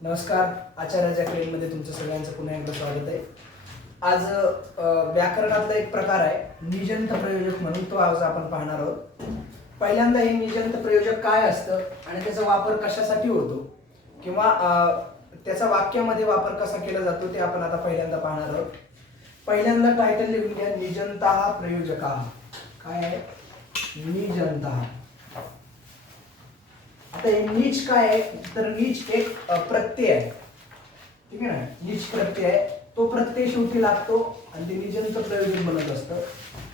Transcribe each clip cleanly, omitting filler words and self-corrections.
नमस्कार. आचार्याच्या क्लासमध्ये तुमचं सगळ्यांचं पुन्हा एकदा स्वागत आहे. आज व्याकरणातला एक प्रकार आहे निजंत प्रयोजक म्हणून, तो आज आपण पाहणार आहोत. पहिल्यांदा हे निजंत प्रयोजक काय असतं आणि त्याचा वापर कशासाठी होतो किंवा त्याचा वाक्यामध्ये वापर कसा केला जातो ते आपण आता पहिल्यांदा पाहणार आहोत. पहिल्यांदा टायटल लिहून घ्या, निजंतः प्रयोजकाः. काय आहे? निजंतः. आता हे नीच काय आहे तर नीच एक प्रत्यय आहे, ठीक आहे ना. नीच प्रत्यय आहे, तो प्रत्यय शेवटी लागतो आणि ते निजंत प्रयोजक बनत असतं.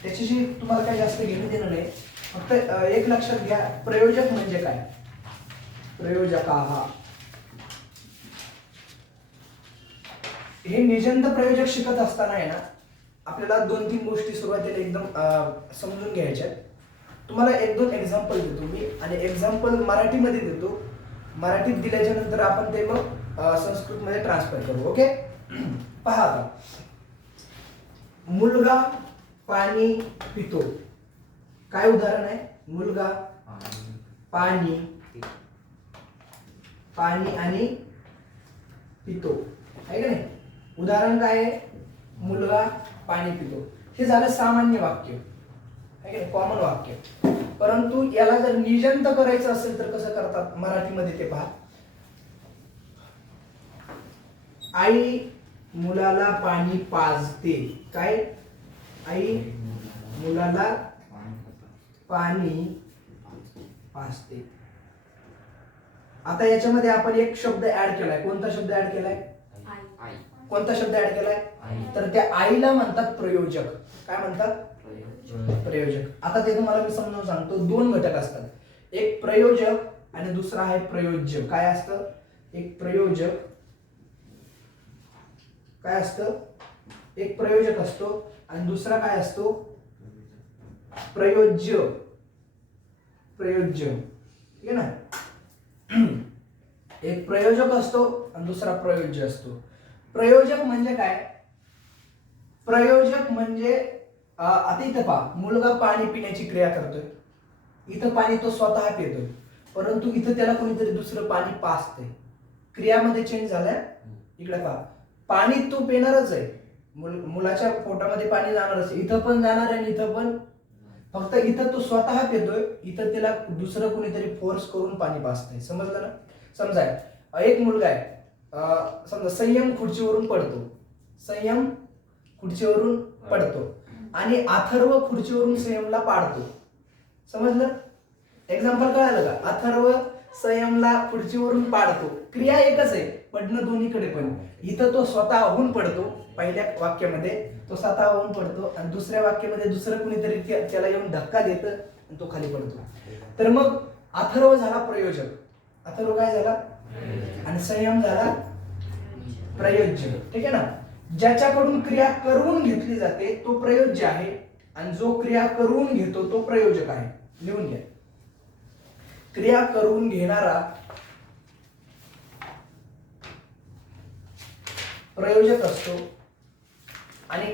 त्याच्याशी तुम्हाला काही जास्त घेणं देणं नाही. फक्त एक लक्षात घ्या, प्रयोजक म्हणजे काय. प्रयोजकाः हे निजंत प्रयोजक शिकत असताना आहे ना, आपल्याला 2-3 गोष्टी सुरुवातीला एकदम समजून घ्यायच्या. तुम्हाला 1-2 एक्झाम्पल देतो मी आणि एक्झाम्पल मराठीमध्ये देतो. मराठीत दिल्याच्या नंतर आपण ते मग संस्कृतमध्ये ट्रान्सफर करू. ओके. पहा आता, मुलगा पाणी पितो. काय उदाहरण आहे? मुलगा पाणी पाणी आणि पितो आहे का नाही. उदाहरण काय आहे? मुलगा पाणी पितो. हे झालं सामान्य वाक्य, कॉमन वाक्य. परंतु याला जर निजंत करायचं असेल तर कसं करतात मराठीमध्ये ते पहा. आई मुलाला पाणी पाजते. काय? आई मुलाला पाणी पाजते. आता याच्यामध्ये आपण एक शब्द ऍड केलाय. कोणता शब्द ऍड केलाय? कोणता शब्द ऍड केलाय? तर त्या आईला म्हणतात प्रयोजक. काय म्हणतात? प्रयोजक. आता ते तुम्हाला मी समजावून सांगतो. 2 घटक असतात, एक प्रयोजक आणि दुसरा आहे प्रयोज्य. काय असतं? एक प्रयोजक काय असतं? एक प्रयोजक असतो आणि दुसरा काय असतो? प्रयोज्य. प्रयोज्य, ठीक आहे ना. एक प्रयोजक असतो आणि दुसरा प्रयोज्य असतो. प्रयोजक म्हणजे काय? प्रयोजक म्हणजे आता इथं पहा, मुलगा पाणी पिण्याची क्रिया करतोय. इथं पाणी तो स्वतः पितोय, परंतु इथं त्याला कोणीतरी दुसरं पाणी पाजतंय. क्रियामध्ये चेंज झालाय. इकडे पहा, पाणी तो पिणारच आहे, मुलाच्या पोटामध्ये पाणी जाणारच आहे, इथं पण जाणार आहे, इथं पण. फक्त इथं तो स्वतः पितोय, इथं त्याला दुसरं कोणीतरी फोर्स करून पाणी पाजतंय. समजलं ना. समजा एक मुलगा आहे, समजा संयम खुर्चीवरून पडतो. संयम खुर्चीवरून पडतो आणि अथर्व खुर्चीवरून संयमला पाडतो. समजलं? एक्झाम्पल कळालं का? अथर्व संयमला खुर्चीवरून पाडतो. क्रिया एकच आहे, पडणं दोन्हीकडे पण. इथं तो स्वतःहून पडतो, पहिल्या वाक्यामध्ये तो स्वतःहून पडतो आणि दुसऱ्या वाक्यामध्ये दुसरं कुणीतरी त्याला येऊन धक्का देतं आणि तो खाली पडतो. तर मग अथर्व झाला प्रयोजक. अथर्व काय झाला? आणि संयम झाला प्रयोज्य, ठीक आहे ना. ज्याच्याकडून क्रिया करून घेतली जाते तो प्रयोज्य आहे आणि जो क्रिया करून घेतो तो प्रयोजक आहे. लिहून घ्या. क्रिया करून घेणारा प्रयोजक असतो आणि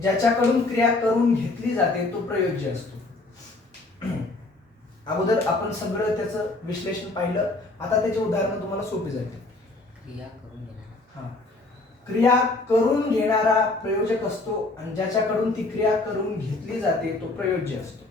ज्याच्याकडून क्रिया करून घेतली जाते तो प्रयोज्य असतो. अगोदर आपण सगळं त्याचं विश्लेषण पाहिलं. आता त्याची उदाहरणं तुम्हाला सोपी जातील. क्रिया करून घेणारा प्रयोजक असतो आणि ज्याच्याकडून ती क्रिया करून घेतली जाते तो प्रयोज्य असतो.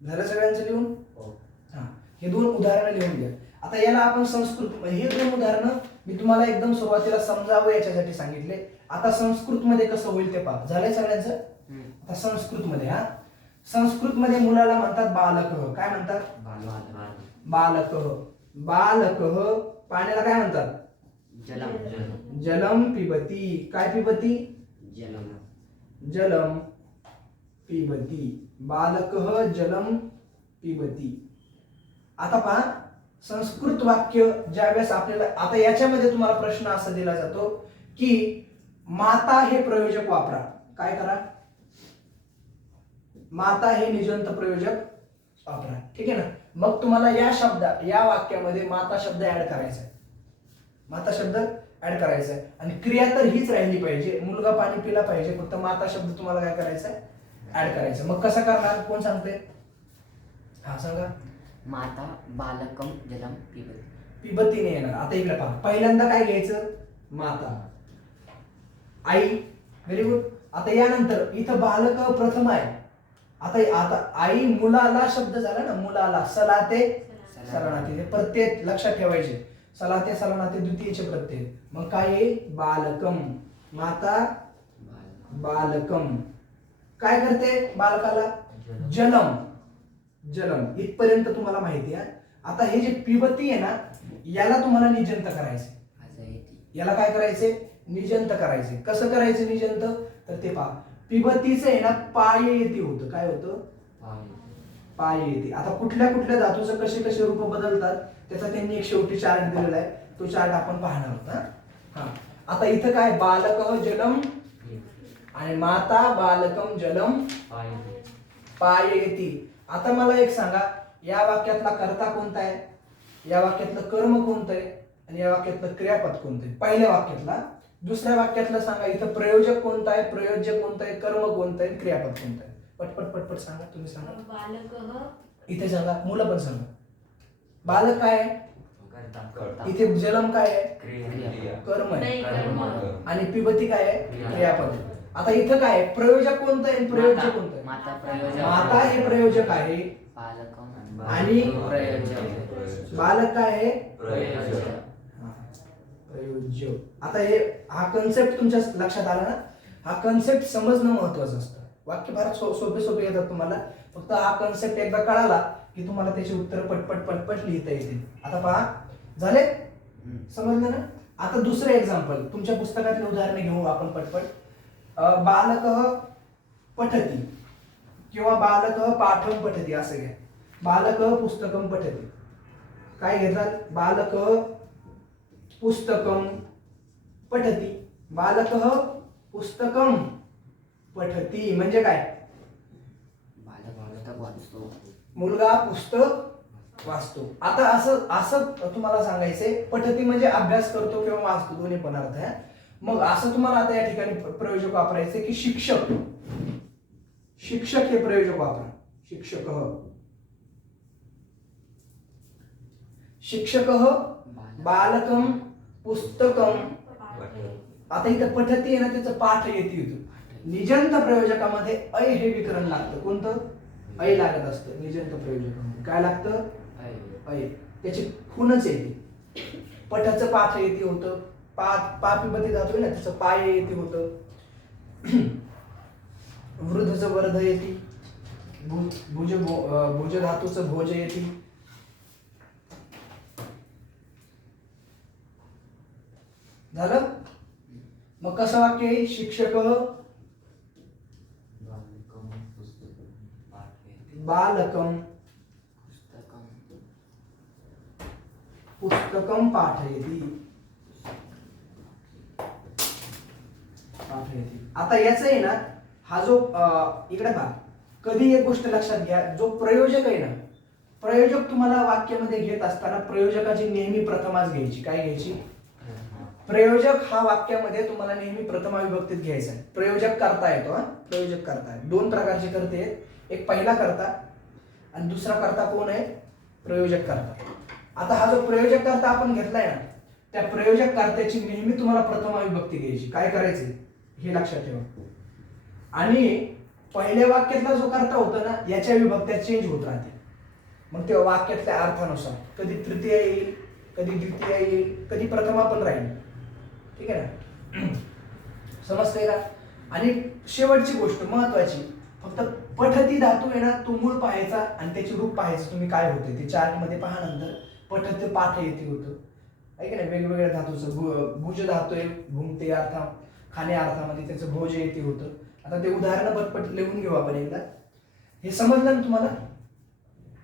झालं सगळ्यांचं लिहून? हे 2 उदाहरणं लिहून घ्या. आता याला आपण संस्कृत, हे 2 उदाहरणं मी तुम्हाला एकदम सुरुवातीला समजावं याच्यासाठी सांगितले. आता संस्कृत मध्ये कसं होईल ते पहा. झालंय सगळ्यांचं? आता संस्कृत मध्ये, संस्कृत मध्ये मुलाला म्हणतात बालकः. काय म्हणतात? बालकः. बालकः. पाण्याला काय म्हणतात? जलम पिबती. काय पिबती? जलम पिबती. बालकः जलम पिबती. आता पहा, संस्कृत वाक्य ज्यावेळेस आपल्याला, आता याच्यामध्ये तुम्हाला प्रश्न असा दिला जातो की माता हे प्रयोजक वापरा. काय करा? माता हे निजंत प्रयोजक वापरा, ठीक आहे ना. मग तुम्हाला या वाक्यामध्ये माता शब्द ऍड करायचा आहे. माता शब्द ऍड करायचा आहे आणि क्रिया तर हीच राहिली पाहिजे. मुलगा पाणी पिला पाहिजे, फक्त माता शब्द तुम्हाला काय करायचा आहे, ऍड करायचा. मग कसं करणार, कोण सांगते? हा सांगा. माता बालकम जलम पिबती. पिबतीने येणार. आता इकडे पहा, पहिल्यांदा काय घ्यायचं, माता, आई. Very good. आता यानंतर इथं बालक प्रथम आहे. आता आई मुलाला शब्द झाला ना, मुलाला. सलाते सलानाते प्रत्यय लक्षात ठेवायचे. सलाते सलानाते द्वितीयचे प्रत्यय. मग काय आहे, बालकम. माता बालकम काय करते, बालकाला जलम. जलम इथपर्यंत तुम्हाला माहिती आहे. आता हे जे पिबती आहे ना, याला तुम्हाला निजंत करायचे. याला काय करायचे, निजंत करायचे. कसं करायचं निजंत, तर ते पहा. पिबतीचं आहे ना, पाय येते होतं. काय होतं, पाय येते. आता कुठल्या कुठल्या धातूचं कसे कसे रूप बदलतात त्याचा त्यांनी एक शेवटी चार्ट दिलेला आहे. तो चार्ट आपण पाहणार आहोत. हा, आता इथं काय, बालक जलम आणि माता बालकम जलम पाययति. आता मला एक सांगा, या वाक्यातला कर्ता कोणता आहे, या वाक्यातलं कर्म कोणतं आहे आणि या वाक्यातलं क्रियापद कोणतं आहे, पहिल्या वाक्यातला. दुसऱ्या वाक्यातलं सांगा, इथं प्रयोजक कोणता आहे, प्रयोज्य कोणतं आहे, कर्म कोणतं आहे, क्रियापद कोणतं आहे. पटपट पटपट सांगा, तुम्ही सांगा. बालक इथे सांगा, मुलं पण सांगा. बालक काय आहे, इथे जलम काय आहे, कर्म आहे. आणि पिबती काय आहे, क्रियापद आहे. आता इथं काय आहे, प्रयोजक कोणतं आहे, प्रयोज्य कोणतं आहे. माता हे प्रयोजक आहे आणि बालक काय आहे, प्रयोज्य. आता हे हा कन्सेप्ट तुमच्या लक्षात आला ना, हा कन्सेप्ट समजणं महत्वाचं असतं. वाक्य फार सोपे सोपे येतात तुम्हाला, फक्त हा कन्सेप्ट एकदा कळाला की तुम्हाला त्याची उत्तर पटपट पटपट लिहिता येतील. आता पहा, झाले, समजलं ना. आता दुसरं एक्झाम्पल, तुमच्या पुस्तकातले उदाहरण घेऊ आपण पटपट. बालक पठती किंवा बालक पाठम पठती असं घ्या. बालक पुस्तकम पठती. काय घेतात, बालक पुस्तकम पठती. बालक पुस्तकम पठती म्हणजे काय, मुलगा पुस्तक वाचतो. आता असं असं तुम्हाला सांगायचंय, पठती म्हणजे अभ्यास करतो किंवा वाचतो, दोन्ही पण अर्थ आहे. मग असं तुम्हाला आता या ठिकाणी प्रयोजक वापरायचे की शिक्षक. शिक्षक हे प्रयोजक वापरा. शिक्षक शिक्षक बालकम पुस्तकम. आता इथं पठती आहे ना, त्याचं पाठ येते इथं. निजंत प्रयोजकामध्ये ऐ हे विकरण लागतं. कोणतं, ऐ लागत असतं निजंत प्रयोजकामध्ये. काय लागतं, ऐ. त्याची खूनच येते. पठाचं पाठ येते होतं, पापिबती धातू ना, त्याचं पाय येते होतं. वृद्धचं वर्ध येते, भुज धातूचं भोज येते. झालं. मग कसं वाक्य आहे, शिक्षक बालकम पुस्तकम पाठयति. आता याच आहे ना, हा जो इकडे पहा, कधी एक गोष्ट लक्षात घ्या, जो प्रयोजक आहे ना, प्रयोजक तुम्हाला वाक्यामध्ये घेत असताना प्रयोजकाची नेहमी प्रथमाच घ्यायची. काय घ्यायची, प्रयोजक हा वाक्यामध्ये तुम्हाला नेहमी प्रथमा विभक्तीत घ्यायचा आहे. प्रयोजक करता येतो. प्रयोजक करता आहे, दोन प्रकारचे करते आहेत. एक पहिला करता आणि दुसरा करता कोण आहे, प्रयोजक करता. आता हा जो प्रयोजक करता आपण घेतलाय ना, त्या प्रयोजक कर्त्याची नेहमी तुम्हाला प्रथमा विभक्ती घ्यायची. काय करायचे हे लक्षात ठेवा. आणि पहिल्या वाक्यातला जो कर्ता होता ना, याच्या विभक्त्या चेंज होत राहते. मग त्या वाक्यातल्या अर्थानुसार कधी तृतीय येईल, कधी द्वितीय येईल, कधी प्रथमा पण राहील. ठीक आहे ना, समजतंय का. आणि शेवटची गोष्ट महत्वाची, फक्त पठती धातू आहे ना, तो मूळ पाहायचा आणि त्याचे रूप पाहायचं तुम्ही काय होते ते चार्ट मध्ये पहा. नंतर पठत पाठ येते होतं, आहे की नाही, वेगवेगळ्या धातूचं. भुज धातू आहे, भूमते अर्था खाण्या अर्थामध्ये त्याचं भोज येते होतं. आता ते उदाहरण पटपट लिहून घेऊ आपण एकदा. हे समजलं ना तुम्हाला,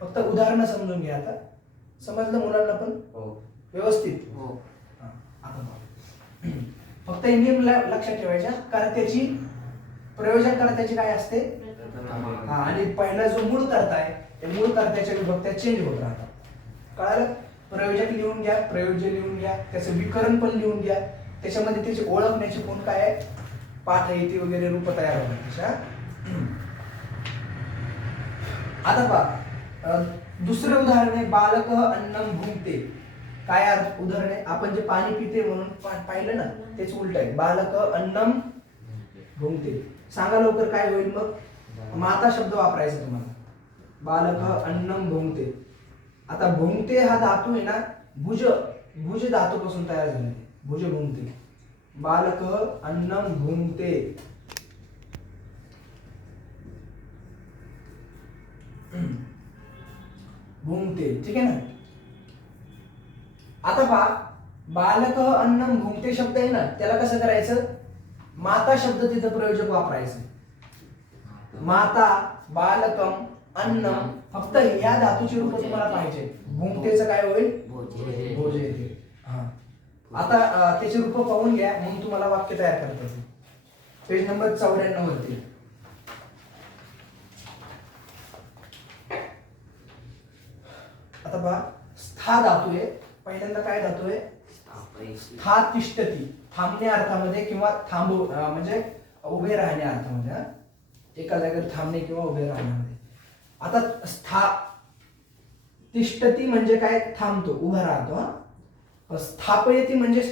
फक्त उदाहरण समजून घ्या. आता समजलं मुलांना पण व्यवस्थित. आता फक्त नियम लक्षात ठेवायच्या. कर्त्याची प्रयोजक कर्त्याची काय असते, आणि पहिला जो मूळ कर्ता आहे ते मूळ कर्त्याच्या विभक्त्या चेंज होत राहतात. कळालं? प्रयोजक लिहून घ्या, प्रयोज्य लिहून घ्या, त्याचं विकरण पण लिहून घ्या, त्याच्यामध्ये त्याची ओळखण्याची कोण काय आहे, पाठ येते वगैरे रूप तयार होतात तशा. आता पहा दुसरं उदाहरण आहे बालक अन्नम भुंक्ते. काय अर्थ उदाहरण आहे? आपण जे पाणी पिते म्हणून पाहिलं ना, तेच उलट आहे. बालक अन्नम भुंक्ते. सांगा लवकर काय होईल मग? माता शब्द वापरायचा तुम्हाला. बालक अन्नम भुंक्ते. आता भुंक्ते हा धातू आहे ना, भुज भुज धातूपासून तयार झालेला आहे. भुज भुंक्ते. बालक अन्नम भुंक्ते. भुंक्ते, ठीक आहे ना. आता पहा बालक अन्नम भुंक्ते शब्द आहे ना, त्याला कसं करायचं? माता शब्द तिथं प्रयोजक वापरायचं. माता बालकम अन्नम, फक्त या धातूचे रूप तुम्हाला पाहिजे. भुंक्तेचं काय होईल? भोज येते. हा, आता त्याचे रूप पाहून घ्या, म्हणून तुम्हाला वाक्य तयार करता येईल. पेज नंबर 94 वरती. आता पहा स्था धातू आहे. पहिल्यांदा काय धातू आहे? स्था तिष्ठती, थांबण्या अर्थामध्ये किंवा थांबू म्हणजे उभे राहण्या अर्थामध्ये. एका जागेवर थांबणे किंवा उभे राहण्यामध्ये. आता स्था तिष्ठती म्हणजे काय? थांबतो, उभा राहतो. हा, स्थापयती म्हणजे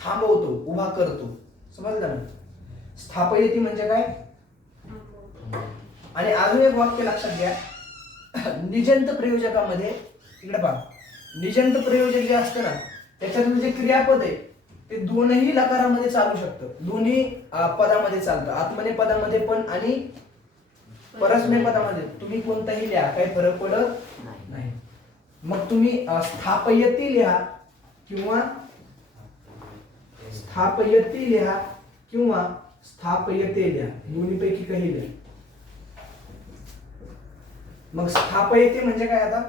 थांबवतो, उभा करतो. समजलं ना? स्थापयती म्हणजे काय? आणि अजून एक वाक्य लक्षात घ्या. निजंत प्रयोजकामध्ये इकडे पहा, निजंत प्रयोजक जे असतं ना, त्याच्यातलं जे क्रियापद आहे ते दोनही लकारामध्ये चालू शकतं. दोन्ही पदामध्ये चालतं. आत्मनेय पदामध्ये पण आणि परस्मय पदामध्ये. तुम्ही कोणताही लिहा, काही फरक पडत नाही. मग तुम्ही स्थापयती लिहा किंवा स्थापयती लिहा किंवा स्थापयते लिहा, दोन्हीपैकी काही लिहा. मग स्थापयते म्हणजे काय आता?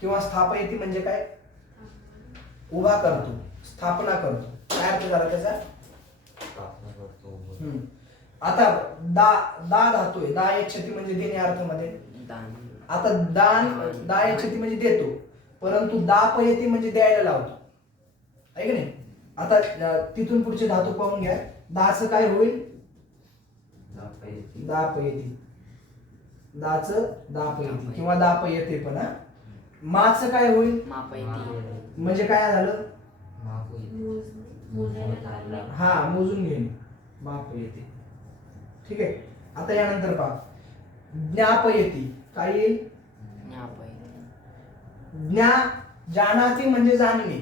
किंवा स्थापयती म्हणजे काय? उभा करतो, स्थापना करतो. काय अर्थ झाला त्याचा? आता दा दा धातू आहे. दा यच्छती म्हणजे देणे अर्थामध्ये. आता दान दा यच्छती म्हणजे देतो, परंतु दापयती म्हणजे द्यायला लावतो, आहे की नाही? आता तिथून पुढचे धातू पाहून घ्या. दाचं काय होईल? दापयती. दाचं दापयती किंवा दापयते पण. माचं काय होईल? म्हणजे काय झालं? हा, मोजून घेणे, माप येते. ठीक आहे. आता यानंतर पहा ज्ञापयती. काय येईल? ज्ञा जानाती म्हणजे जाणणे.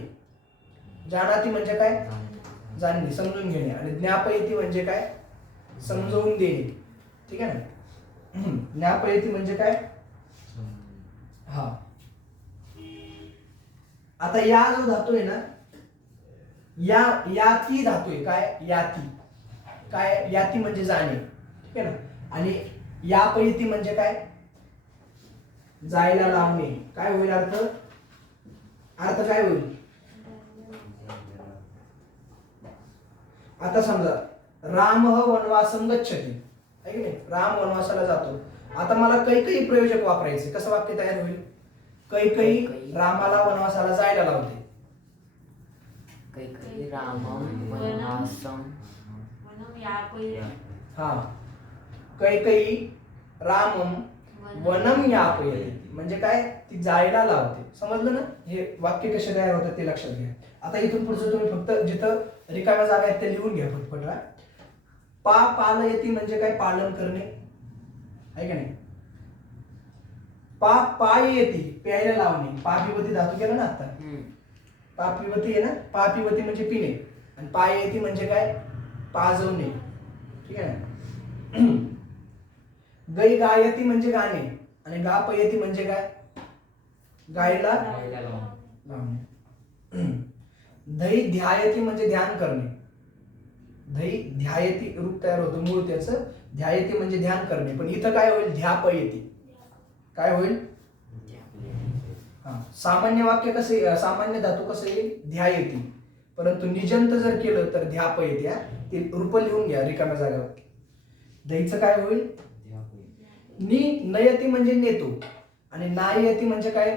जानाती म्हणजे काय? जाणणे, समजून घेणे. आणि ज्ञापयती म्हणजे काय? समजवून देणे. ठीक आहे ना? ज्ञापयती म्हणजे काय? हा. आता या जो धातू आहे ना, याती धातू आहे. काय? याती. काय? याती म्हणजे जाणे. ठीक आहे ना? आणि यापयती म्हणजे काय? जायला लावणे. काय होईल अर्थ? अर्थ काय होईल? आता समजा राम वनवासं गच्छति, आहे की नाही? राम वनवासाला जातो. आता मला काही प्रयोजक वापरायचे. कसं वाक्य तयार होईल? काही रामाला वनवासाला जायला लावते. हा, काही रामम वनम यापयते म्हणजे काय? ती जायला लावते. समजलं ना? हे वाक्य कसे तयार होतात ते लक्षात घ्या. आता इथून पुढचं तुम्ही फक्त जिथं रिकाम्या जागा आहेत ते लिहून घ्या फटफट. पालयती म्हणजे काय? पालन करणे, आहे का नाही? पाययती प्यायला लावणे. पापिवती धातू केला ना आता. पापिवती आहे ना, पापिवती म्हणजे पिणे. आणि पाययती म्हणजे काय? पाजवणे. ठीक आहे ना? गायती म्हणजे गाणे. आणि गापयती म्हणजे काय? गायला लावणे. दही ध्यायती म्हणजे ध्यान करणे. दही ध्यायती रूप तयार होतं मूळ त्याचं. ध्यायती म्हणजे ध्यान करणे. पण इथं काय होईल? ध्यापयती. काय होईल? सामान्य वाक्य कसे, सामान्य धातू कसं येईल? ध्यायती. परंतु निजंत जर केलं तर ध्यापयती. ते रूप लिहून घ्या रिकाम्या जागेवर. दहीचं काय होईल? नयती म्हणजे नेतो आणि नायती म्हणजे काय?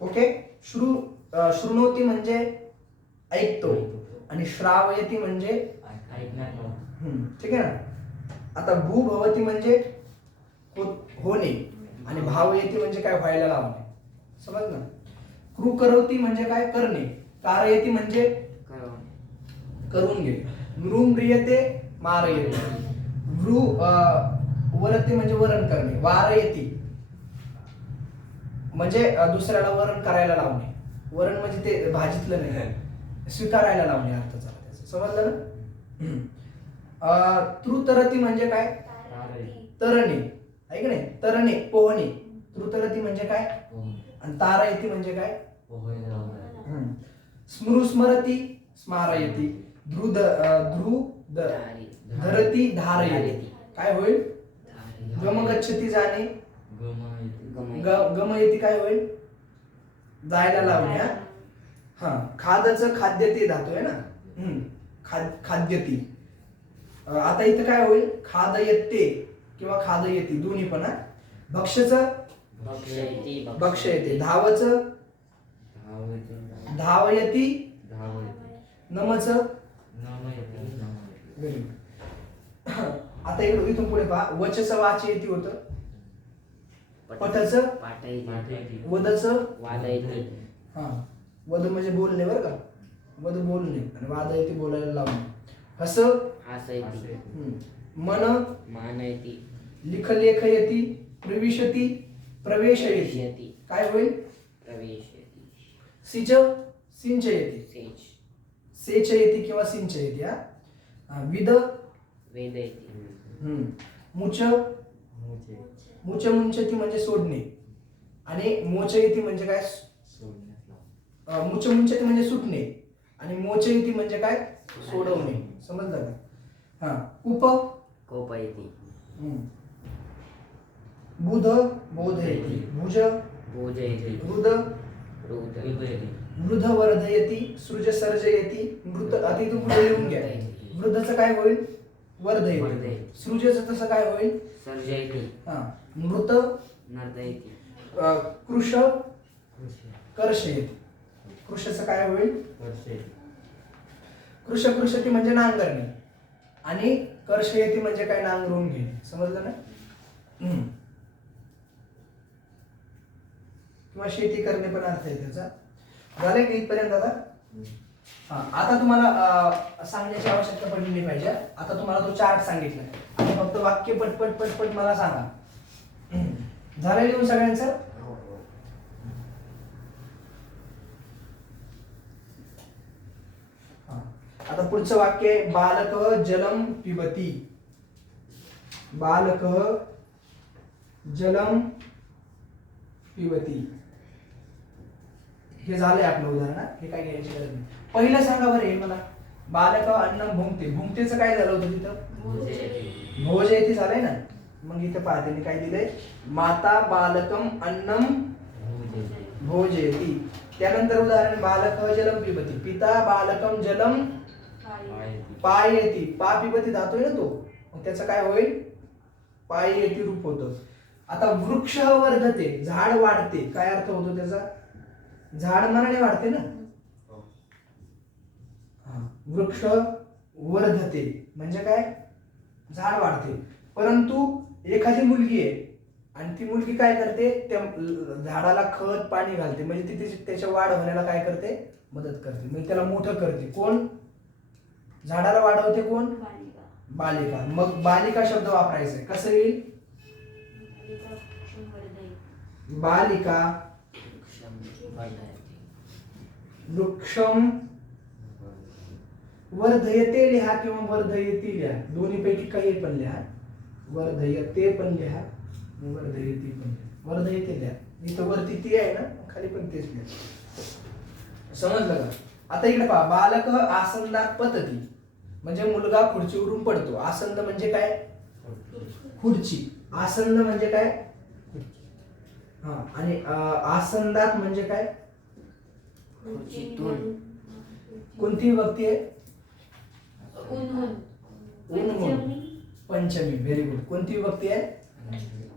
ओके. शृणोती म्हणजे ऐकतो आणि श्रावयती म्हणजे ठीक आहे ना. आता भूभवती म्हणजे होणे आणि भावयती म्हणजे काय? व्हायला लावणे. समजलं. कृकरोती म्हणजे काय? करणे. कारयती म्हणजे करून घे. नृम्रियते मारयते. वरते म्हणजे वरण करणे. वारयती म्हणजे दुसऱ्याला वरण करायला लावणे. वरण म्हणजे ते भाजीतलं नाही, स्वीकारायला लावणे अर्थ झाला त्याचा. समजलं ना. तृतरती म्हणजे काय? तरणे आहे की नाही. तरणे पोहणे. तृतरती म्हणजे काय? आणि तारयती म्हणजे काय? स्मृस्मरती स्मारयती. धरती धारयती. काय होईल? गमगच्छती जाणे. गमयती काय होईल? जायला लावणे. हा. खादचं खाद्यते धातू आहे ना. खाद्यती. आता इथं काय होईल? खादयते किंवा खादयती दोन्ही पण. भक्ष्यचं भक्ष्यते. धावचं धावयती. नमचं आता इथून पुढे पहा. वचचं वाचयती होतं. पठचं वदचं हा. वद म्हणजे बोलणे बरं का. वद बोलणे आणि वादयती बोलायला लावणे. हस मन लिखलेखयती. प्रविशती प्रवेशयती. काय होईल? सिच सिंचयती. सेचयती किंवा सिंचयती. विद मुच मुंचती म्हणजे सोडणे आणि मोचयती म्हणजे काय? मुंचती म्हणजे सुटणे आणि मोचयती म्हणजे काय? सोडवणे. समजलं का? हा. कोपयती. बुध बोधयती. भुज वृद्ध वर्धयती. सृज सर्जयती. मृत. आता इथून पुढे लिहून घ्या. वृद्धचं काय होईल? वर्धयती. सृजचं तसं काय होईल? हा. मृत कृश कर्षयती. कृषचं काय होईल? कृषती म्हणजे नांगरणे आणि कर्षयती म्हणजे काय? नांगरून घेणे. समजलं ना. किंवा शेती करणे पण अर्थ आहे त्याचा. झालंय की इथपर्यंत आता? हा. आता तुम्हाला सांगण्याची आवश्यकता पडली पाहिजे. आता तुम्हाला तो चार्ट सांगितला. आता फक्त वाक्य पटपट पटपट मला सांगा. झालंय लिहून सगळ्यांचं? आता पुढचं वाक्य आहे. बालकः जलम पिबती. बालकः जलम पिबती. हे झालंय आपलं उदाहरण. हे काय घ्यायची गरज नाही. पहिलं सांगा बरं हे मला. बालकः अन्नम भुंक्ते. भुंक्तेचं काय झालं होतं तिथं? भोजयती झालंय ना. मग इथं पहा त्यांनी काय दिलंय? माता बालकम अन्नम भोजयती. त्यानंतर उदाहरण बालकः जलम पिबती. पिता बालकम जलम पाययती. पा पिबती धातू आहे ना तो. मग त्याचं काय होईल? पाययती रूप होतं. आता वृक्ष वर्धते. झाड वाढते. काय अर्थ होतो त्याचा? झाड मनाने वाढते ना. वृक्ष वर्धते म्हणजे काय? झाड वाढते. परंतु एखादी मुलगी आहे आणि ती मुलगी काय करते? त्या झाडाला खत पाणी घालते. म्हणजे ती त्याच्या वाढ होण्याला काय करते? मदत करते. म्हणजे त्याला मोठं करते. कोण? झाडाला वाढवते कोण? बालिका. मग बालिका शब्द वापरायचा आहे. कसं येईल? बालिका वृक्षम वर्धयते लिहा किंवा वर्धयती लिहा. दोन्हीपैकी काही पण लिहा. वर्धयते पण लिहा, वर्धयती पण लिहा. वर्धयते लिहा. इथं वरती ती आहे ना, खाली पण तेच लिहा. समजलं का? आता इकडे पहा. बालक आसंदात पतती म्हणजे मुलगा खुर्चीवरून पडतो. आसंद म्हणजे काय? खुर्ची. आसंद म्हणजे काय? हा. आणि आसंदात म्हणजे काय? कोणती विभक्ती आहे? उन्हून. पंचमी. Very good. कोणती विभक्ती आहे?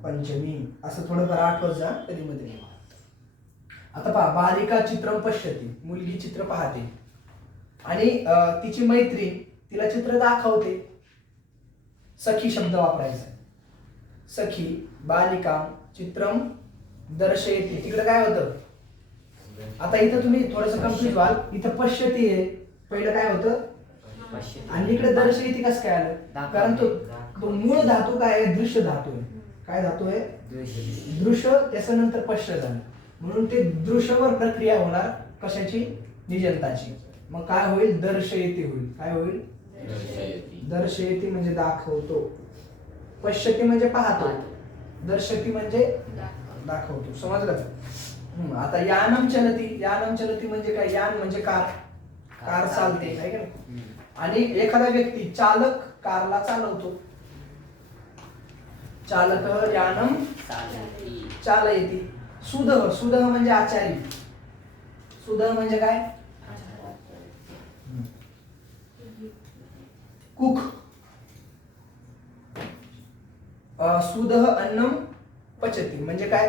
पंचमी असं थोडंफार आठवत जा कधी मध्ये. आता पहा, बालिका चित्रम पश्यती, मुलगी चित्र पाहते आणि तिची मैत्रीण तिला चित्र दाखवते. सखी शब्द वापरायचा. सखी बालिका चित्रम दर्शयती. तिकडे काय होतं? आता इथं तुम्ही थोडस कन्फ्युज व्हाल. इथं पश्यती आहे, पहिलं काय होतं आणि इकडे दर्शयती कसं काय आलं? कारण तो मूळ धातू काय आहे? दृश्य धातू आहे. काय धातू आहे? दृश्य. त्याच्यानंतर पश्य झालं म्हणून ते दृश्यवर प्रक्रिया होणार. कशाची? निजंताची. मग काय होईल? दर्शयती होईल. काय होईल? दर्शयती म्हणजे दाखवतो. पश्यती म्हणजे पाहतो. दर्शयती म्हणजे दाखवतो. समजलं? आता यानम चलती. यानम चलती म्हणजे काय? यान म्हणजे कार. कार चालते आहे का नाही? आणि एखादा व्यक्ती चालक कारला चालवतो. चालक यानम चालयती. सुदह. सुदह म्हणजे आचारी. सुदह म्हणजे काय? कुक. सुदह अन्नम पचती म्हणजे काय?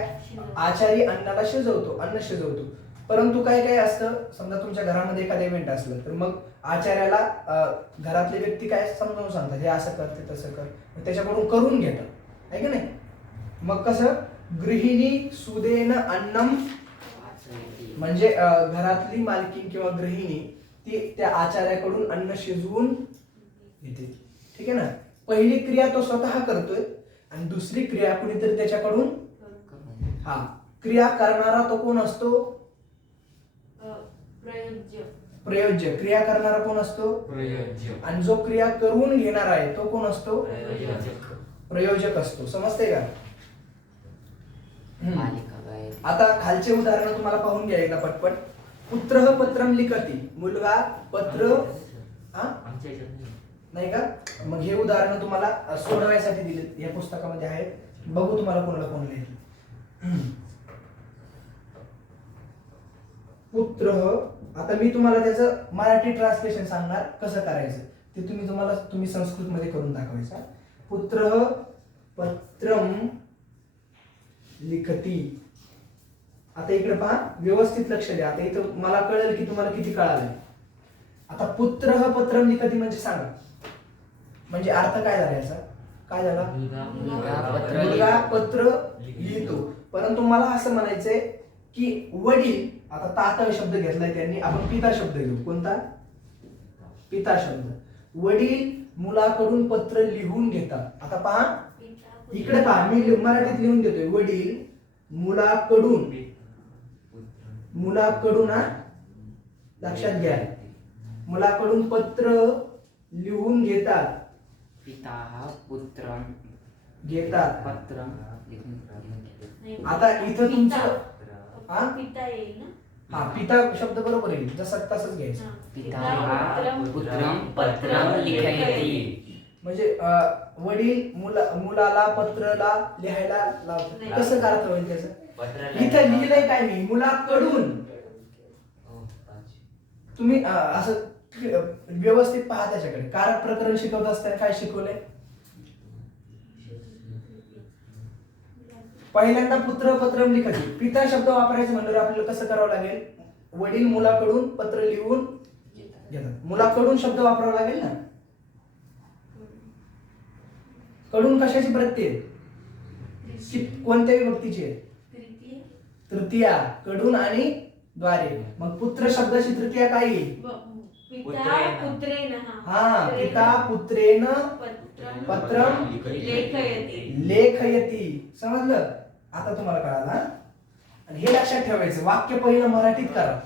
आचारी अन्नाला शिजवतो, अन्न शिजवतो. परंतु काय काय असतं, समजा तुमच्या घरामध्ये एखादं इव्हेंट असलं तर मग आचार्याला घरातले व्यक्ती काय समजावून सांगतात, हे असं कर, ते तसं कर, त्याच्याकडून करून घेतात आहे की नाही. मग कसं? गृहिणी सुदेन अन्नम म्हणजे घरातली मालकीण किंवा गृहिणी ती त्या आचार्याकडून अन्न शिजवून घेते. ठीक आहे ना. पहिली क्रिया तो स्वतः करतोय आणि दुसरी क्रिया कुणीतरी त्याच्याकडून. हा, क्रिया करणारा तो कोण असतो? प्रयोज्य. क्रिया करणारा कोण असतो? आणि जो क्रिया करून घेणार आहे तो कोण असतो? प्रयोजक असतो. समजते का? आता खालचे उदाहरण तुम्हाला पाहून घ्या एकदा पटपट. पुत्र पत्रम लिखती. मुलगा पत्र नाही का? मग हे उदाहरण तुम्हाला सोडवायसाठी दिले या पुस्तकामध्ये आहेत. बघू तुम्हाला कोणाला कोण लिहिलं. पुत्र. आता मी तुम्हाला त्याचं मराठी ट्रान्सलेशन सांगणार कसं करायचं ते. तुम्ही संस्कृत मध्ये करून दाखवायचा. पुत्र पत्रम लिखती. आता इकडे पहा, व्यवस्थित लक्ष द्या. आता इथं मला कळेल की तुम्हाला किती कळालंय. आता पुत्र पत्रम लिखती म्हणजे सांगा, म्हणजे अर्थ काय झाला याचा? काय झाला? मुलगा पत्र लिहितो. परंतु मला असं म्हणायचंय की वडील. आता ताता शब्द घेतलाय त्यांनी, आपण पिता शब्द घेऊ. कोणता? पिता शब्द. वडील मुलाकडून पत्र लिहून घेतात. आता पहा इकडे पहा, मी मराठीत लिहून देतोय. वडील मुलाकडून. मुलाकडून लक्षात घ्या, मुलाकडून पत्र लिहून घेतात. पिता पुत्र घेतात. पत्र. आता इथं तुमचं पिता येईल ना. हा, पिता शब्द बरोबर येईल, जसं तसंच घ्यायचं. पिता पुत्रम पत्रम लिखयति. म्हणजे वडील मुलाला पत्रला लिहायला लावतात. कसं अर्थ होईल त्याचं? इथं लिहिलंय काय? मी मुलाकडून. तुम्ही असं व्यवस्थित पहा त्याच्याकडे. कारक प्रकरण शिकवत असताना काय शिकवलंय? पहिल्यांदा पुत्र पत्रम लिखती. पिता शब्द वापरायचं म्हणल्यावर आपल्याला कसं करावं लागेल? वडील मुलाकडून पत्र लिहून घेतात. मुलाकडून शब्द वापरावा लागेल ना. कडून कशाची प्रत्यय? कोणत्या विभक्तीची आहे? तृतीया. कडून आणि द्वारे. मग पुत्र शब्दाची तृतीया काय येईल? पिता पुत्रेण. हा, पिता पुत्रेण पत्रम लेखयती. समजलं? आता तुम्हाला कळालं. आणि हे लक्षात ठेवायचं, वाक्य पहिलं मराठीत करा.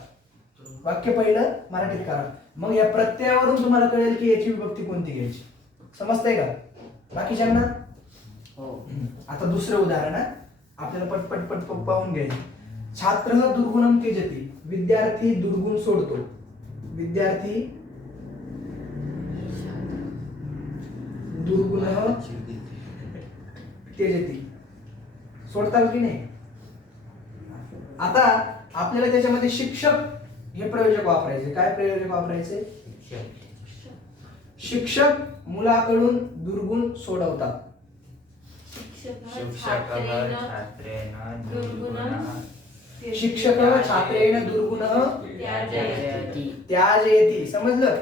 वाक्य पहिलं मराठीत करा. मग या प्रत्ययावरून तुम्हाला कळेल की याची विभक्ती कोणती घ्यायची. समजतंय का बाकीच्यांना? हो. आता दुसरं उदाहरण आपल्याला पटपट पटपट पाहून घ्यायचं. छात्र दुर्गुणम त्यजति. विद्यार्थी दुर्गुण सोडतो. विद्यार्थी दुर्गुण त्यजति. सोडतात की नाही? आता आपल्याला त्याच्यामध्ये शिक्षक हे प्रयोजक वापरायचे. काय प्रयोजक वापरायचे? शिक्षक मुलाकडून दुर्गुण सोडवतात. शिक्षकः छात्रेण दुर्गुणं शिक्षकः छात्रेण दुर्गुणः त्याजयति. त्याजयति. समजलं?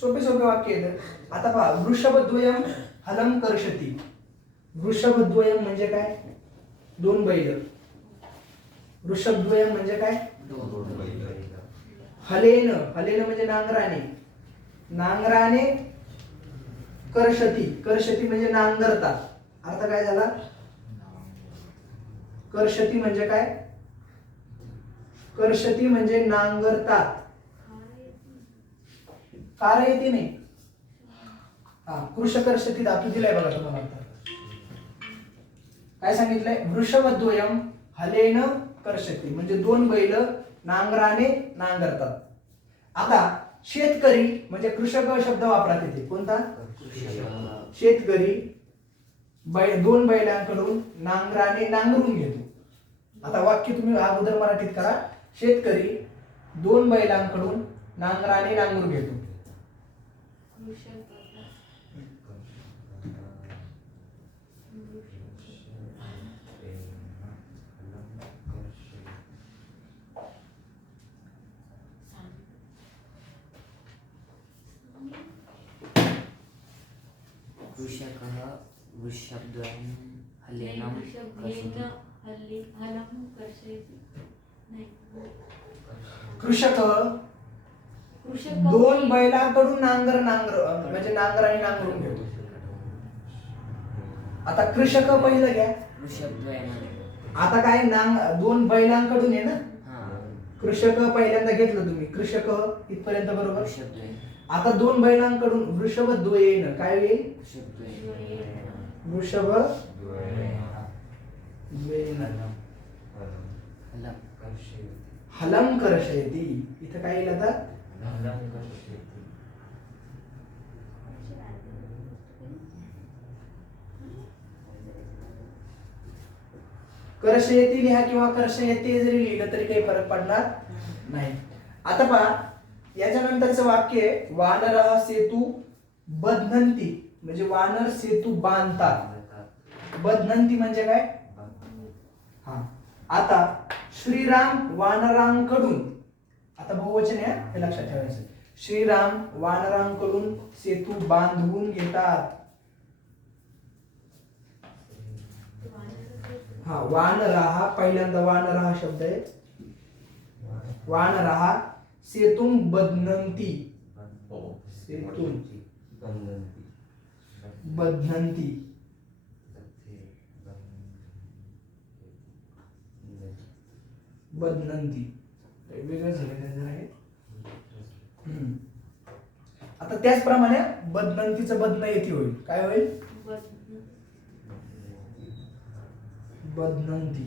सोपे सोपे वाक्य येतं. आता पहा, वृषभद्वयम हलम कर्षति. वृषभद्वयम म्हणजे काय? दोन बैल. वृषभद्वयम म्हणजे काय? हलेन, हलेन म्हणजे नांगराने. नांगराने कर्षती, कर्षती म्हणजे नांगरतात. अर्थ काय झाला? कर्षती म्हणजे काय? कर्षती म्हणजे नांगरतात. कार येते नाही. हा, कृषकर्षती धातू दिलाय बघा तुम्हाला आता. काय सांगितलंय? वृषभद्वयम हलेन कर्षती म्हणजे दोन बैल नांगराने नांगरतात. आता शेतकरी म्हणजे कृषक शब्द वापरात येते. कोणता? शेतकरी दोन बैलांकडून नांगराने नांगरून घेतो. आता वाक्य तुम्ही अगोदर मराठीत करा. शेतकरी दोन बैलांकडून नांगराने नांगरून घेतो. कृषकः वृषभद्वयं हलेनं कर्षति. हलं कर्षयति. नाही. कृषक कृषक दोन बैलांकडून नांगर म्हणजे नांगराने नांगरून घेतो. आता कृषक पहिलं घ्या. वृषभद्वयं. आता काय दोन बैलांकडून आहे ना. हा. कृषक पहिल्यांदा घेतलं तुम्ही. कृषक इथपर्यंत बरोबर. वृषभद्वयं. आता दोन बैलांकडून वृषभद्वयेन काय होईल? वृषभद्वयं. वृषभद्वयेन हलं. हलम कर्षयति. इथं काय येईल आता? कर्षयति लिहा किंवा कर्षयते जरी लिहिलं तरी काही फरक पडणार नाही. आता पहा, याच्यानंतरचं वाक्य आहे, वानरः सेतू बध्नन्ति म्हणजे वानर सेतू बांधतात. बध्नन्ति म्हणजे काय? हा. आता श्रीराम वानरांकडून, आता बहुवचन आहे हे लक्षात ठेवायचं. श्रीराम वानरांकडून सेतू बांधवून घेतात. हा, वानराहा पहिल्यांदा वानराहा शब्द आहे. वानराहा सेतुं बध्नन्ति. सेतुं बध्नन्ति. बध्नन्ति वेगळं झालेलं आहे. आता त्याचप्रमाणे बध्नन्तीचं बध्न येथे होईल. काय होईल? बध्नन्ति.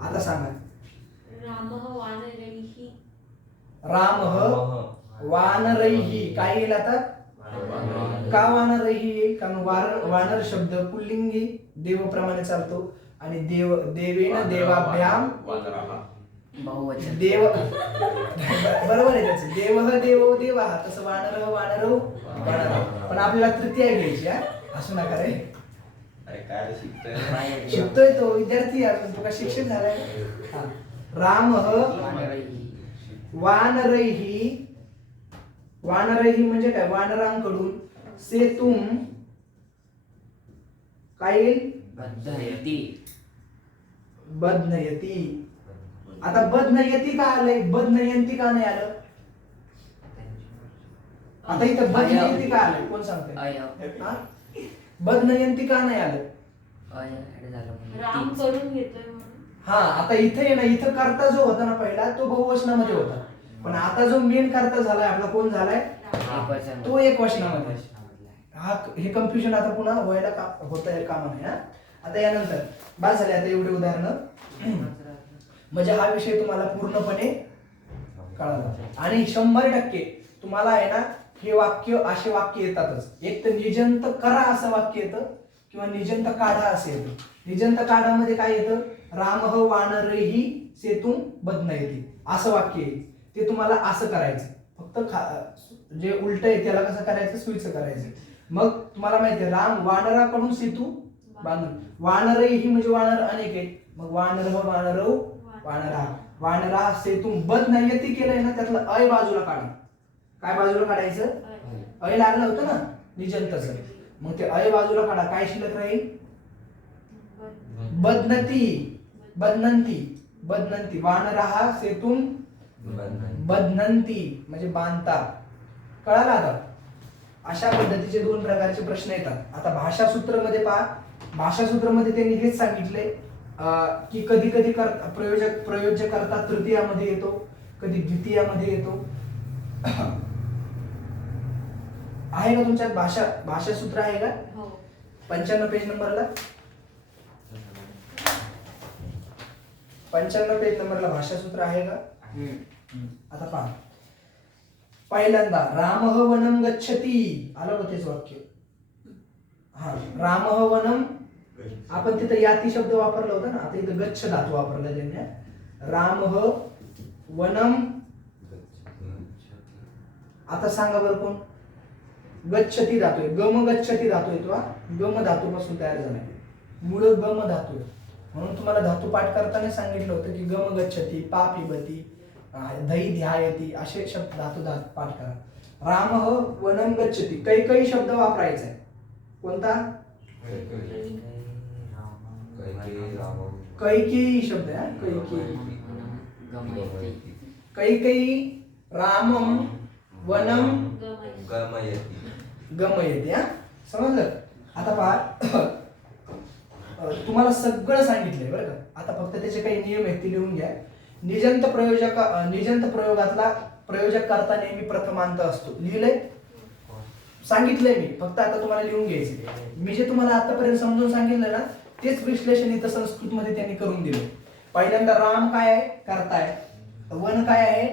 आता सांगा. रामः वानरैः. रामः वानरैः काय येईल आता? का वानरैः येईल? कारण वानर शब्द पुल्लिंगी देवप्रमाणे चालतो आणि देवेन देवाभ्याम बहुवचन. देव बरोबर आहे त्याचं. देवः देवो देवाः. तसं वानरः वानरो वानरः. पण आपल्याला तृतीय घ्यायची. असं नका रे. शिकतोय तो विद्यार्थी आहे. तो का शिक्षक झालाय. रामः वानरैः. वानरैः म्हणजे काय? वानरांकडून सेतुं काय येईल? बध्नयति. बध्नयति. आता बध्नयति का आलंय? बध्नयन्ति का नाही आलं? आता इथं बध्नयति का आलंय? कोण सांगतंय? अय. बध्नयन्ति का नाही आलं? अय ऍड झालं म्हणून राम तीच. करून घेतोय म्हणून. हा, आता इथे आहे ना, इथं कर्ता जो होता ना पहिला तो बहुवचनामध्ये होता. पण आता जो मेन कर्ता झालाय आपला, कोण झालाय? एकवचन. तो एक वचनामध्ये. वचनामधला आहे. हा, हे कन्फ्युजन आता पुन्हा व्हायला होता कामा नाही. आता यानंतर बस झाले. आता एवढे उदाहरणं म्हणजे हा विषय तुम्हाला पूर्णपणे कळाला. आणि 100% तुम्हाला आहे ना हे वाक्य, असे वाक्य येतातच. एक तर निजंत करा असं वाक्य येतं किंवा निजंत काढा असं येतं. निजंत काढामध्ये काय येतं? रामः वानरैः सेतुं बध्नयति असं वाक्य येईल. ते तुम्हाला असं करायचं. फक्त जे उलट आहे त्याला कसं करायचं? सुईचं करायचं. मग तुम्हाला माहिती आहे राम वानराकडून सेतू बांधून. वानरही म्हणजे वानर अनेक आहेत. मग वानर वानरव वानरा. वानरा सेतून बदनयती केलंय ना, त्यातलं अय बाजूला काढा. काय बाजूला काढायचं? अय लागलं होतं ना निजंतच. मग ते अय बाजूला काढा. काय शिल्लक राहील? बदनती. बदनंती. बदनंती. वानरा सेतून बदनंती म्हणजे बांधतात. कळालं आता? अशा पद्धतीचे दोन प्रकारचे प्रश्न येतात. आता भाषा सूत्रमध्ये पहा. भाषा सूत्रमध्ये त्यांनी हेच सांगितले की कधी कधी प्रयोज्य करता तृतीयामध्ये येतो, कधी द्वितीयामध्ये येतो. आहे का तुमच्यात भाषा सूत्र आहे का? 95 पेज नंबरला. 95 पेज नंबरला भाषा सूत्र आहे का? आता पहा. पहिल्यांदा रामः वनं गच्छति. आलं का तेच वाक्य? हा, रामः वनं. आपण तिथं याती शब्द वापरला होता ना, आता इथं गच्छ धातू वापरला त्यांनी. रामः वनं. आता सांगा बरं कोण? गच्छती धातू आहे. गम गच्छती धातू आहे. तो गम धातू पासून तयार झालाय. मूळ गम धातू. म्हणून तुम्हाला धातू पाठ करताना सांगितलं होतं की गम गच्छती, पा पिबती, दही ध्यायती असे शब्द धातू पाठ करा. रामः वनं गच्छति. काही शब्द वापरायचा आहे. कोणता? कैकेयी शब्द आहे. कैकेयी रामम वनम गमयति. समजलं? आता पहा, तुम्हाला सगळं सांगितलंय बरं का. आता फक्त त्याचे काही नियम आहेत ते लिहून घ्या. निजंत प्रयोगातला प्रयोजक करता नेहमी प्रथमांत असतो. लिहिलंय? सांगितलंय मी, फक्त आता तुम्हाला लिहून घ्यायचे. मी जे तुम्हाला आतापर्यंत समजून सांगितलं ना, तेच विश्लेषण इथं संस्कृतमध्ये त्यांनी करून दिलं. पहिल्यांदा राम काय आहे? करता आहे. वन काय आहे?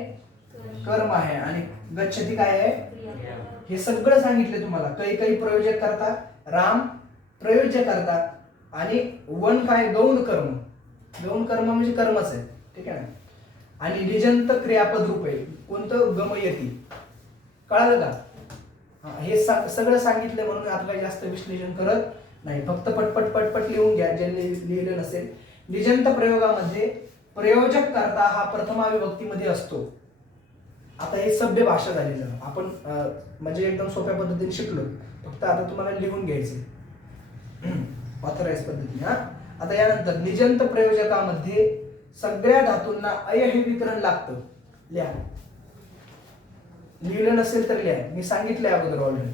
कर्म आहे. आणि गच्छती काय आहे? हे सगळं सांगितलं तुम्हाला. काही प्रयोजक करता, राम प्रयोज्य करता, आणि वन काय? गौण कर्म. गौण कर्म म्हणजे कर्मच आहे. ठीक आहे ना? आणि निजंत क्रियापद रूप आहे. कोणतं? गमयती. कळालं का? हे सगळं सांगितलं म्हणून आता काही जास्त विश्लेषण करत नाही. फक्त पटपट लिहून घ्या जे लिहिलं नसेल. निजंत प्रयोगामध्ये प्रयोजक करता हा प्रथमा विभक्तीमध्ये असतो. आता हे सभ्य भाषा झाली जरा. आपण म्हणजे एकदम सोप्या पद्धतीने शिकलो. फक्त आता तुम्हाला लिहून घ्यायचं ऑथराइज पद्धतीने. आता यानंतर निजंत प्रयोजकामध्ये सगळ्या धातूंना अय हे विकरण लागतं. लिहा. लिहिलं नसेल तर लिहा. मी सांगितलंय अगोदर ऑलरेडी.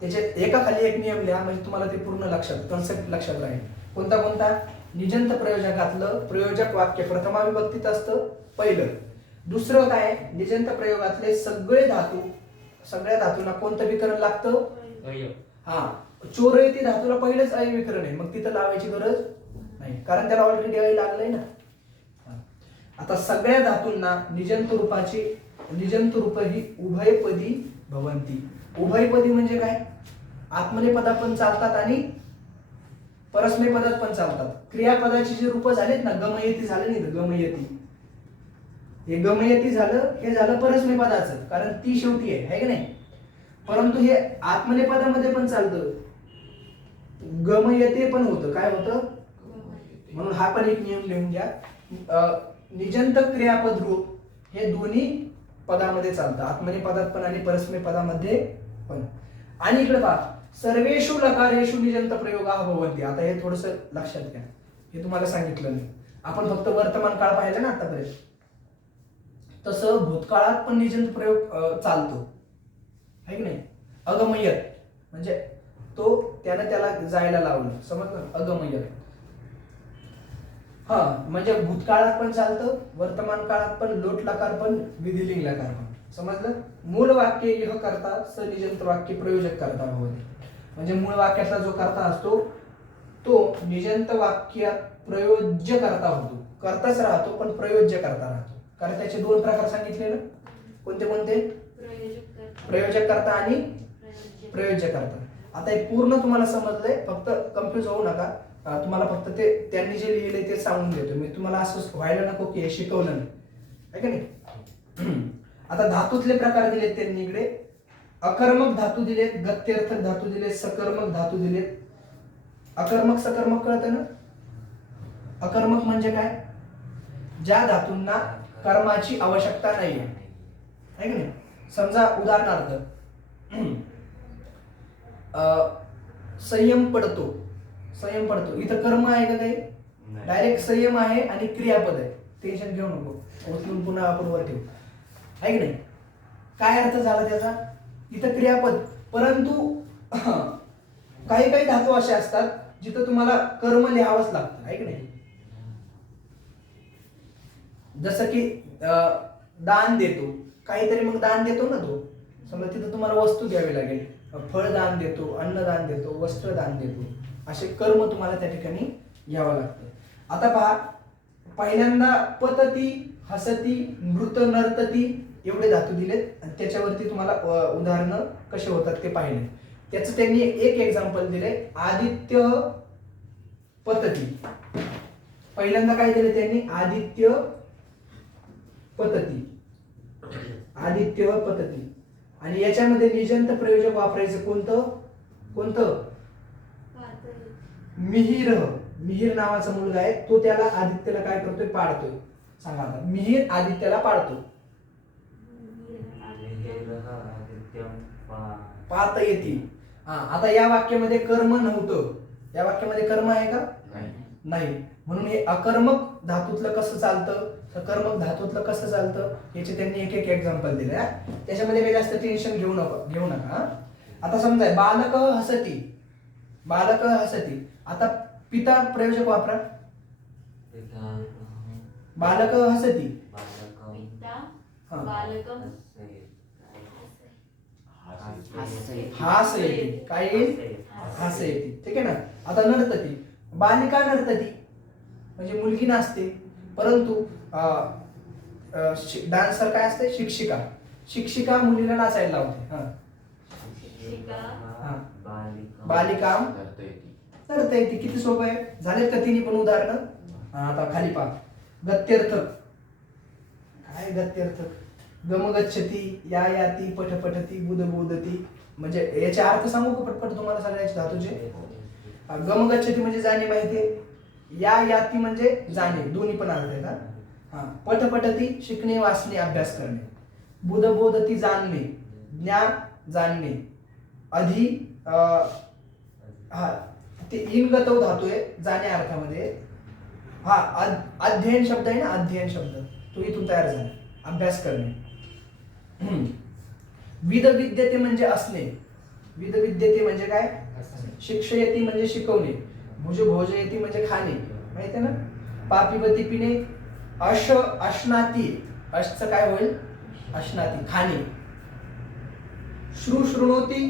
त्याचे एका खाली एक नियम लिहा म्हणजे तुम्हाला ते पूर्ण लक्षात, कन्सेप्ट लक्षात राहील. कोणता? निजंत प्रयोजकातलं प्रयोजक वाक्य प्रथमा विभक्तीत असतं पहिलं. दुसरं काय? निजंत प्रयोगातले सगळ्या धातूंना कोणतं विकरण लागतं? हा, चोरयती धातूला पहिलेच अय विकरण आहे. मग तिथं लावायची गरज नाही, कारण त्याला ऑलरेडी अय लागलंय ना. आता सगळ्या धातूंना निजंत रूप ही उभयपदी भवंती. उभयपदी म्हणजे काय? आत्मनेपदात पण चालतात आणि परस्मैपदात पण चालतात. क्रियापदाची जे रूप झालेत ना, गमयती झालं नाही, गमयती. हे गमयती झालं, हे झालं परस्मैपदाचं, कारण ती शेवटी आहे की नाही. परंतु हे आत्मनेपदामध्ये पण चालतं. गमयते पण होतं. काय होतं? म्हणून हा पण एक नियम लिहून घ्या. निजंत क्रियापद रूप हे दोन्ही पदामध्ये चालतं. आत्मनेपदात पण आणि परस्मैपदामध्ये पण. आणि इकडे पहा, सर्वेषु लकारेषु निजंत प्रयोगा भवन्ति. आता हे थोडस लक्षात घ्या. हे तुम्हाला सांगितलं नाही. आपण फक्त वर्तमान काळ पाहिला ना आतापर्यंत. तसं भूतकाळात पण निजंत प्रयोग चालतो, है की नाही. अगमयत म्हणजे त्याला जायला लावलं. समजलं? अगमयत. हा, म्हणजे भूतकाळात पण चालतं, वर्तमान काळात पण, लोट लकार पण, विधिलिंग लकार पण. समजलं? मूळ वाक्य यह करता सनिजंत वाक्य प्रयोजक करता भवते. म्हणजे मूळ वाक्यातला जो करता असतो तो निजंत वाक्यात प्रयोज्य करता होतो. करताच राहतो पण प्रयोज्य करता राहतो. कारण त्याचे दोन प्रकार सांगितले ना. कोणते? प्रयोजक करता आणि प्रयोज्य करता. आता हे पूर्ण तुम्हाला समजलंय. फक्त कन्फ्युज होऊ नका. तुम्हाला फक्त ते त्यांनी जे लिहिलंय ते सांगून देतो मी. तुम्हाला असं व्हायला नको की हे शिकवलं नाही, है की नाही. आता धातूतले प्रकार दिलेत त्यांनी इकडे. अकर्मक धातू दिलेत, गत्यर्थक धातू दिलेत, सकर्मक धातू दिलेत, अकर्मक सकर्मक कळतं ना? अकर्मक म्हणजे काय? ज्या धातूंना कर्माची आवश्यकता नाही आहे की नाही? समजा उदाहरणार्थ संयम पडतो. संयम पडतो इथं कर्म आहे का काही? डायरेक्ट संयम आहे आणि क्रियापद आहे. टेन्शन घेऊ नको, उचलून पुन्हा आपण वर ठेवू, आहे की नाही? काय अर्थ झाला त्याचा? इथं क्रियापद, परंतु काही काही धातू असे असतात जिथं तुम्हाला कर्म लिहावंच लागतं, आहे की नाही? जसं की दान देतो, काहीतरी मग दान देतो ना तो. समजा तिथं तुम्हाला वस्तू द्यावी लागेल, फळदान देतो, अन्नदान देतो, वस्त्रदान देतो, असे कर्म तुम्हाला त्या ठिकाणी घ्यावं लागतं. आता पहा, पहिल्यांदा पतती, हसती, मृत, नर्तती एवढे धातू दिलेत आणि त्याच्यावरती तुम्हाला उदाहरणं कसे होतात ते पाहिले. त्याचं त्यांनी एक एक्झाम्पल दिले, आदित्य पतती. पहिल्यांदा काय दिले त्यांनी? आदित्य पतती, आदित्य पतती. आणि याच्यामध्ये निजंत प्रयोजक वापरायचं कोणतं? कोणतं? मिहिर. मिहिर नावाचा मुलगा आहे, तो त्याला आदित्यला काय करतोय? पाडतोय. सांगा आता, मिहिर आदित्यला पाडतो. पाहता येते. हा, आता या वाक्यामध्ये कर्म नव्हतं. या वाक्यामध्ये कर्म आहे का? नाही. म्हणून हे अकर्मक धातूतलं कसं चालतं, सकर्मक धातूतलं कसं चालतं, याचे त्यांनी एक एक एक्झाम्पल दिले. त्याच्यामध्ये काही जास्त टेन्शन घेऊ नका. आता समजा बालक हसती, बालक हसती. आता पिता प्रयोजक वापरा. बालक हसती. हास येते. काय येईल? हास येते. ठीक आहे ना? आता नर्तती, बालिका नर्तती म्हणजे मुलगी नाचते, परंतु डान्सर काय असते? शिक्षिका. शिक्षिका मुलीला नाचायला लावते. बालिका नर्तती येते. किती सोपं आहे. झालेत का तिन्ही पण उदाहरणं? आता खाली पहा, गत्यर्थक. काय गत्यर्थक? गमगच्छती, या याती, पठ पठती, बुध बोधती. म्हणजे याचे अर्थ सांगू का पटपट तुम्हाला सगळ्याचे धातूचे? गमगच्छती म्हणजे जाणे, माहितीये. या याती म्हणजे जाणे, दोन्ही पण अर्थ आहेत. हा, पठ पठती शिकणे, वाचणे, अभ्यास करणे. बुध बोधती जाणणे, ज्ञान जाणणे. अधि हा ते इनगतव धातू आहे जाणे अर्थामध्ये. हा अध्ययन शब्द आहे ना, अध्ययन शब्द तो इथून तयार झाला, अभ्यास करणे. विद विद्यते म्हणजे असणे. विद विद्यते म्हणजे काय? शिक्षयती म्हणजे शिकवणे. भुज भोजयती म्हणजे खाणे, माहिती आहे ना? पापिबती पिणे. अश्नाती, अशचं काय होईल? अश्नाती, खाणे. शृणोती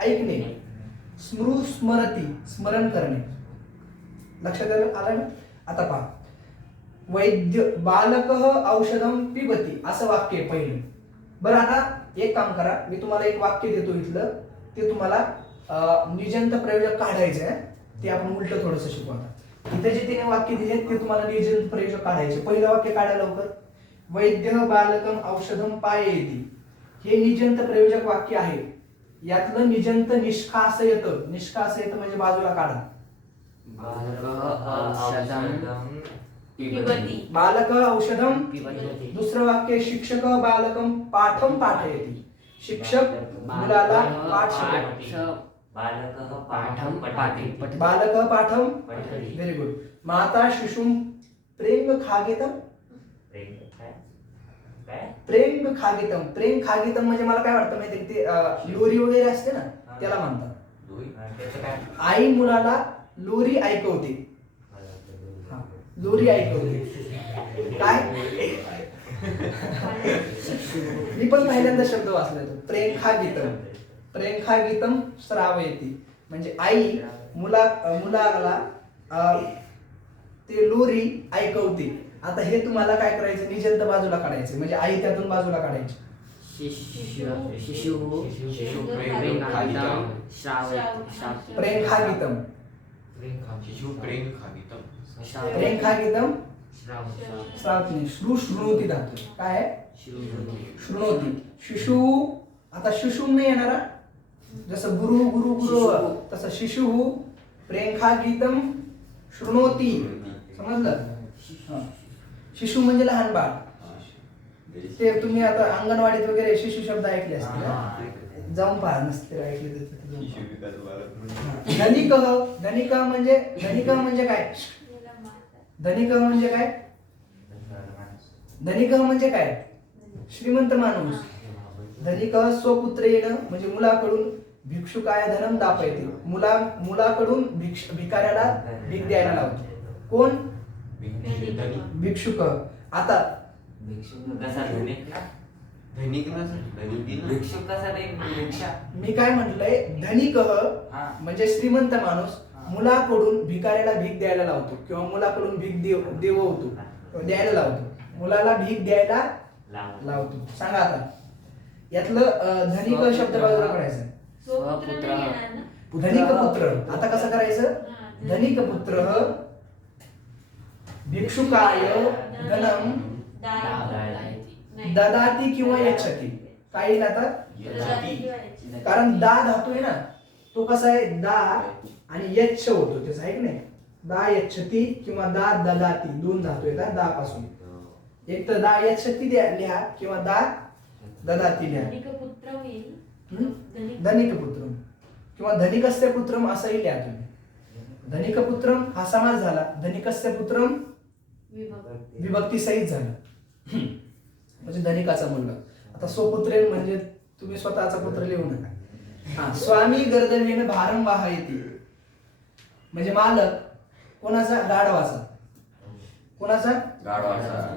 ऐकणे. स्मृ स्मरती स्मरण करणे. लक्षात आलं ना? आता पहा, वैद्य बालक औषधम पिबती असं वाक्य आहे पहिलं. बरं, आता एक काम करा, मी तुम्हाला एक वाक्य देतो इथलं, ते तुम्हाला निजंत प्रयोजक काढायचं आहे. ते आपण उलट थोडंसं शिकू. आता इथे जे तिने वाक्य दिले ते तुम्हाला निजंत प्रयोजक काढायचे. पहिलं वाक्य काढा लवकर. वैद्य बालकम औषधम पायेती. हे निजंत प्रयोजक वाक्य आहे. यातलं निजंत निष्कासयत. निष्कासयत म्हणजे बाजूला काढा. बालक औषधम पिबती. दुसरं वाक्य शिक्षक बालकम पाठम पाठयति. शिक्षक मुलाला पाठ शिकवतो. बालक पाठम. Very good. माता शिशुम प्रेंग खागेतम. प्रेंग खागेतम. प्रेंग खागेतम म्हणजे मला काय वाटतं माहिती, ते लोरी वगैरे असते ना, त्याला म्हणतात. आई मुलाला लोरी ऐकवते. लोरी ऐकवते. काय? मी पण पहिल्यांदा शब्द वाचला तो, प्रेंखागीतम. प्रेंखागीतम श्रावयती म्हणजे आई मुलाला ते लोरी ऐकवते. आता हे तुम्हाला काय करायचं? निजंत बाजूला काढायचं, म्हणजे आई त्यातून बाजूला काढायची. प्रेंखागीतम. प्रेंखागीतम श्रावती. शृणोती धातू काय आहे? शृणोती. शिशु. आता शिशु नाही येणारा, जसं गुरु गुरु गुरु तसं शिशु. प्रेंखा गीतम शृणोती. समजलं? हा. शिशु म्हणजे लहान बाळ. ते तुम्ही आता अंगणवाडीत वगैरे शिशु शब्द ऐकले असतील ना? जाऊन पहा, नसते ऐकले तर तिथे जाऊन पहा. धनिक म्हणजे काय? धनिक म्हणजे काय? धनिक म्हणजे काय? श्रीमंत माणूस. धनिक स्वपुत्रेण म्हणजे मुलाकडून भिक्षुकाय धनम दापयते. मुलाकडून भिकाऱ्याला भीक द्यायला लावतो. कोण? भिक्षुक. आता मी काय म्हटलंय, धनिक म्हणजे श्रीमंत माणूस मुलाकडून भिकाऱ्याला भीक द्यायला लावतो किंवा मुलाकडून भीक देववतो, द्यायला लावतो. मुलाला भीक द्यायला लावतो. सांगा आता यातलं धनिक शब्द बाजूला काढायचा. स्वपुत्र नाही येणार ना? धनिक पुत्र. आता कसं करायचं? धनिक पुत्र भिक्षुकाय धनम ददाती किंवा यच्छति. काय येईल आता? कारण दा धातू आहे ना, तो कसा आहे? दा आणि यच्छ होतो त्याचा, आहे की नाही? दा यच्छति किंवा दा ददाती, दोन धातू येतात दा पासून. एक तर दा यच्छति लिहा किंवा दा ददाती लिहा. धनिकपुत्र होईल. धनिक पुत्रम किंवा धनिकस्य पुत्रम असंही लिहा तुम्ही. धनिक पुत्रम हा समास झाला. धनिकस्य पुत्रम विभक्ती सहित झालं. म्हणजे धनिकाचा मुलगा. आता स्वपुत्रेण म्हणजे तुम्ही स्वतःचा पुत्र लिहू नका. हा. स्वामी गर्दभेन भारम वाहयति म्हणजे मालक कोणाचा? गाढवाचा. कोणाचा?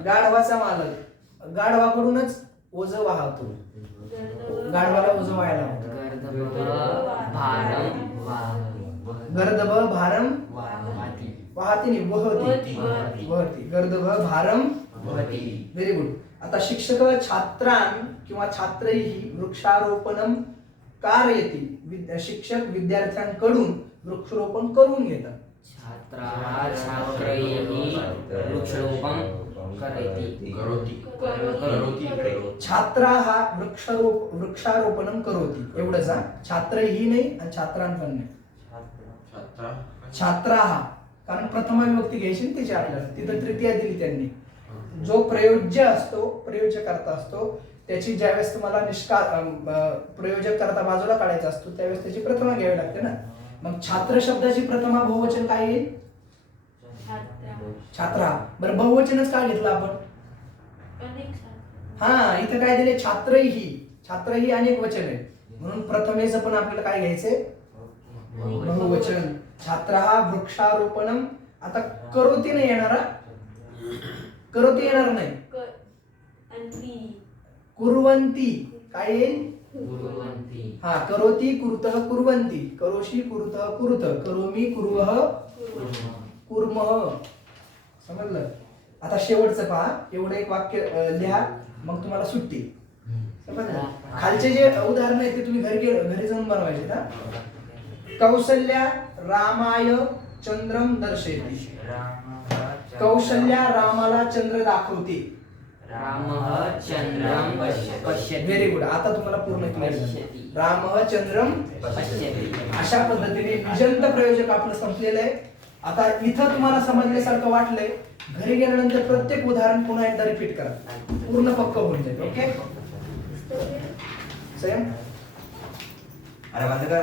गाढवाचा मालक गाढवाकडूनच ओझ वाहतो. गाढवाला ओझ व्हायला होतं. गर्दभ भारम वाहती नाही, वहती. गर्दभ भारम. Very good. आता शिक्षक छात्रान किंवा छात्रैहि वृक्षारोपणम कारयति. शिक्षक विद्यार्थ्यांकडून वृक्षारोपण करून घेतात. छात्रा हा वृक्षारोपणम करोति. एवढंच हा. छात्रही नाही आणि छात्रां पण नाही. छात्रा हा कारण प्रथमा विभक्ती घ्यायची ना त्याची आपल्याला, तिथं तृतीया दिली त्यांनी. जो प्रयोज्य असतो, प्रयोजक करता असतो, त्याची ज्यावेळेस तुम्हाला प्रयोजक करता बाजूला काढायचा असतो त्यावेळेस त्याची प्रथमा घ्यावी लागते ना. मग छात्र शब्दाची प्रथमा बहुवचन काय येईल? छात्रा. बरं बहुवचनच का घेतलं आपण? हा, इथं काय दिले? छात्रही अनेक वचन आहे म्हणून प्रथमेच पण आपल्याला काय घ्यायचंय? बहुवचन. छात्र हा वृक्षारोपणम. आता करोती नाही येणार. करोती येणार नाही. कुर्वंती काय येईल? हा. करोती कुरुतः कुर्वन्ति. करोषि कुरुतः कुरुत. करोमि कुर्वः कुर्मः. समजलं? आता शेवटचं पहा. एवढं एक वाक्य लिहा मग तुम्हाला सुट्टी. समजलं? खालचे जे उदाहरण आहे ते तुम्ही घरी जाऊन बनवायचे ना. कौसल्या रामाय चंद्रम दर्शयति. कौशल्या रामाला चंद्र दाखवते. Very good. आता तुम्हाला पूर्ण क्लिअर झालं. रामः चंद्रम पश्यति. अशा पद्धतीने विजंत प्रयोजक आपलं संपलेलं आहे. आता इथं तुम्हाला समजल्यासारखं वाटलंय, घरी गेल्यानंतर प्रत्येक उदाहरण पुन्हा एकदा रिपीट करा, पूर्ण पक्क होऊन जाईल. ओके. सेम. अरे बंद कर.